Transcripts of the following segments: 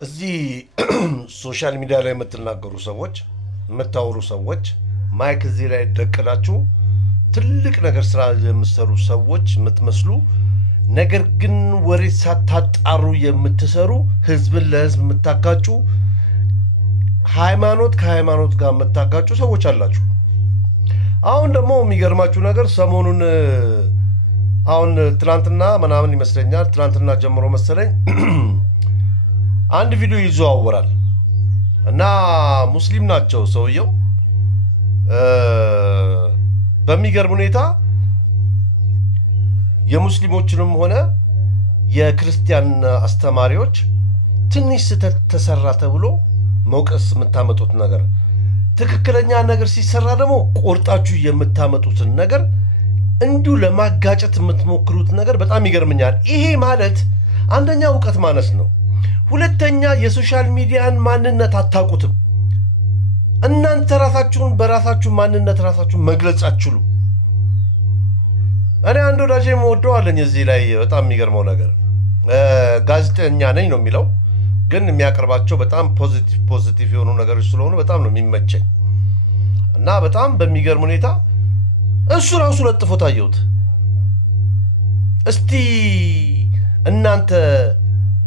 እዚህ ሶሻል ሚዲያ ላይ የምትናገሩ ሰዎች የምታወሩ ሰዎች ማይክ እዚህ ላይ ደቅናችሁ ትልቅ ነገር ስራ የምትሰሩ ሰዎች የምትመስሉ ነገር ግን ወሬ ሳታጣሩ የምትሰሩ ህዝብን ለህዝብ የምታጋጩ ሃይማኖት ከሃይማኖት ጋር የምታጋጩ ሰዎች አላችሁ። አሁን ደግሞ የሚገርማችሁ ነገር ሰሞኑን አሁን ትናንትና ምናምን ይመስለኛል ትናንትና ጀምሮ መሰለኝ አንድ ቪዲዮ ይዘዋወራል እና ሙስሊም ናቸው ሰውየው። በሚገርም ሁኔታ የሙስሊሞችንም ሆነ የክርስቲያን አስተማሪዎች ትንሽ ስህተት ተሰራ ተብሎ መውቀስ የምታመጡት ነገር፣ ትክክለኛ ነገር ሲሰራ ደግሞ ቆርጣችሁ የምታመጡትን ነገር እንዲሁ ለማጋጨት የምትሞክሩት ነገር በጣም ይገርመኛል። ይሄ ማለት አንደኛ እውቀት ማነስ ነው። ሁለተኛ የሶሻል ሚዲያን ማንነት አታውቁትም። እናንተ ራሳችሁን በራሳችሁ ማንነት ራሳችሁን መግለጽ አትችሉ። እኔ አንድ ወዳጄ ወደዋለኝ እዚህ ላይ በጣም የሚገርመው ነገር ጋዜጠኛ ነኝ ነው የሚለው፣ ግን የሚያቀርባቸው በጣም ፖዚቲቭ የሆኑ ነገሮች ስለሆኑ በጣም ነው የሚመቸኝ እና በጣም በሚገርም ሁኔታ እሱ ራሱ ለጥፎ ታየሁት። እስቲ እናንተ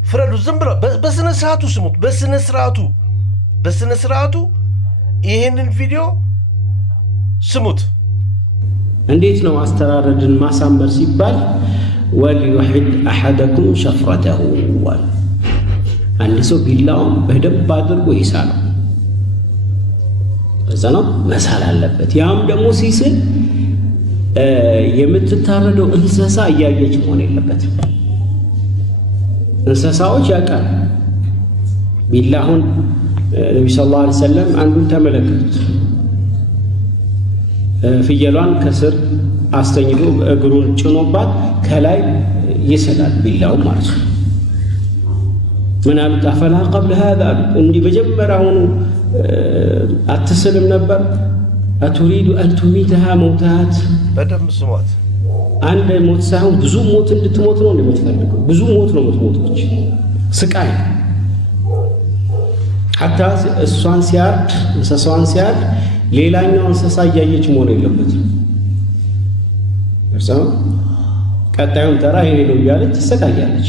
ፍረዱ። ዝም ብለው በስነ ስርዓቱ ስሙት። በስነ ስርዓቱ ይሄንን ቪዲዮ ስሙት። እንዴት ነው አስተራረድን ማሳመር ሲባል ወልዩሂድ አሐደኩም ሸፍረተሁ ዋል፣ አንድ ሰው ቢላውን በደንብ አድርጎ ይሳለው። በዛ ነው መሳል አለበት። ያም ደግሞ ሲስል የምትታረደው እንስሳ እያየች መሆን የለበትም። እንስሳዎች ያውቃል። ቢላሁን ነብዩ ሰለላሁ ዐለይሂ ወሰለም አንዱን ተመለከቱት። ፍየሏን ከስር አስተኝቶ እግሩን ጭኖባት ከላይ ይስላል ቢላው ማለት ነው። ምን አሉት? አፈላ ቀብለ هذا እንዲህ መጀመሪያውኑ አትስልም ነበር? አቱሪዱ አን ቱሚተሃ መውታት፣ በደንብ ስሟት። አንድ ሞት ሳይሆን ብዙ ሞት እንድትሞት ነው እንደምትፈልገው። ብዙ ሞት ነው የምትሞቶች፣ ስቃይ። ሐታ እሷን ሲያርድ እንስሳዋን ሲያርድ ሌላኛው እንስሳ እያየች መሆን የለበትም። እርሷ ቀጣዩን ተራ ይሄ ነው እያለች ትሰቃያለች።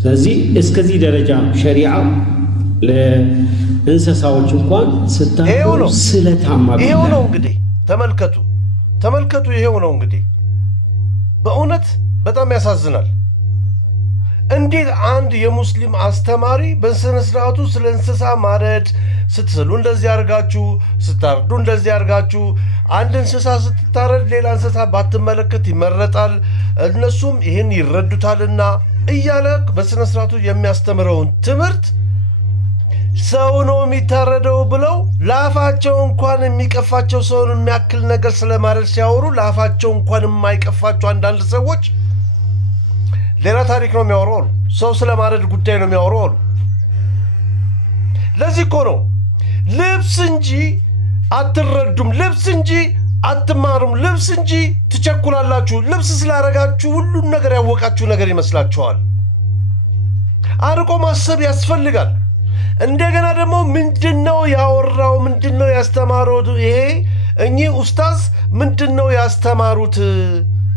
ስለዚህ እስከዚህ ደረጃ ሸሪዓው ለእንስሳዎች እንኳን ስታዩ ስለታማ ይሄው ነው እንግዲህ ተመልከቱ። ይሄው ነው እንግዲህ በእውነት በጣም ያሳዝናል። እንዴት አንድ የሙስሊም አስተማሪ በስነ ስርዓቱ ስለ እንስሳ ማረድ፣ ስትስሉ እንደዚህ አድርጋችሁ፣ ስታርዱ እንደዚህ አድርጋችሁ፣ አንድ እንስሳ ስትታረድ ሌላ እንስሳ ባትመለከት ይመረጣል፣ እነሱም ይህን ይረዱታልና እያለ በስነ ስርዓቱ የሚያስተምረውን ትምህርት ሰው ነው የሚታረደው ብለው ላፋቸው እንኳን የሚቀፋቸው ሰውን የሚያክል ነገር ስለማረድ ሲያወሩ ላፋቸው እንኳን የማይቀፋቸው አንዳንድ ሰዎች ሌላ ታሪክ ነው የሚያወሩ አሉ። ሰው ስለማረድ ጉዳይ ነው የሚያወሩ አሉ። ለዚህ እኮ ነው ልብስ እንጂ አትረዱም፣ ልብስ እንጂ አትማሩም፣ ልብስ እንጂ ትቸኩላላችሁ። ልብስ ስላረጋችሁ ሁሉን ነገር ያወቃችሁ ነገር ይመስላችኋል። አርቆ ማሰብ ያስፈልጋል። እንደገና ደግሞ ምንድነው ያወራው? ምንድነው ያስተማረው? ይሄ እኚህ ኡስታዝ ምንድነው ያስተማሩት?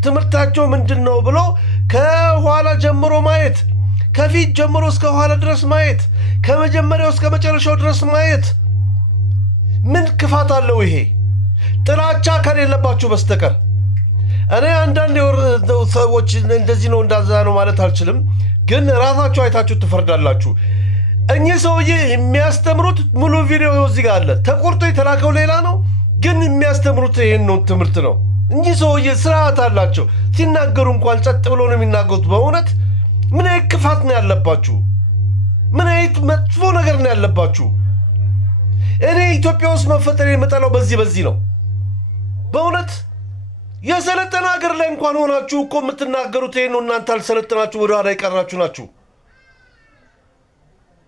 ትምህርታቸው ምንድነው ብሎ ከኋላ ጀምሮ ማየት፣ ከፊት ጀምሮ እስከ ኋላ ድረስ ማየት፣ ከመጀመሪያው እስከ መጨረሻው ድረስ ማየት። ምን ክፋት አለው ይሄ? ጥላቻ ከሌለባችሁ በስተቀር። እኔ አንዳንድ ሰዎች እንደዚህ ነው እንዳዛ ነው ማለት አልችልም፣ ግን ራሳችሁ አይታችሁ ትፈርዳላችሁ። እኚህ ሰውዬ የሚያስተምሩት ሙሉ ቪዲዮ እዚህ ጋር አለ። ተቆርጦ የተላከው ሌላ ነው፣ ግን የሚያስተምሩት ይሄን ነው ትምህርት ነው። እኚህ ሰውዬ ስርዓት አላቸው። ሲናገሩ እንኳን ጸጥ ብሎ ነው የሚናገሩት። በእውነት ምን አይነት ክፋት ነው ያለባችሁ? ምን አይነት መጥፎ ነገር ነው ያለባችሁ? እኔ ኢትዮጵያ ውስጥ መፈጠር የመጣለው በዚህ ነው። በእውነት የሰለጠነ ሀገር ላይ እንኳን ሆናችሁ እኮ የምትናገሩት ይሄን ነው። እናንተ አልሰለጠናችሁ፣ ወደ ኋላ የቀራችሁ ናችሁ።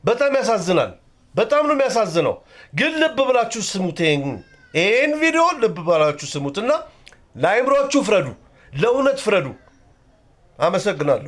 በጣም ያሳዝናል። በጣም ነው የሚያሳዝነው። ግን ልብ ብላችሁ ስሙት። ይሄን ቪዲዮ ልብ ብላችሁ ስሙትና ለአይምሮአችሁ ፍረዱ፣ ለእውነት ፍረዱ። አመሰግናለሁ።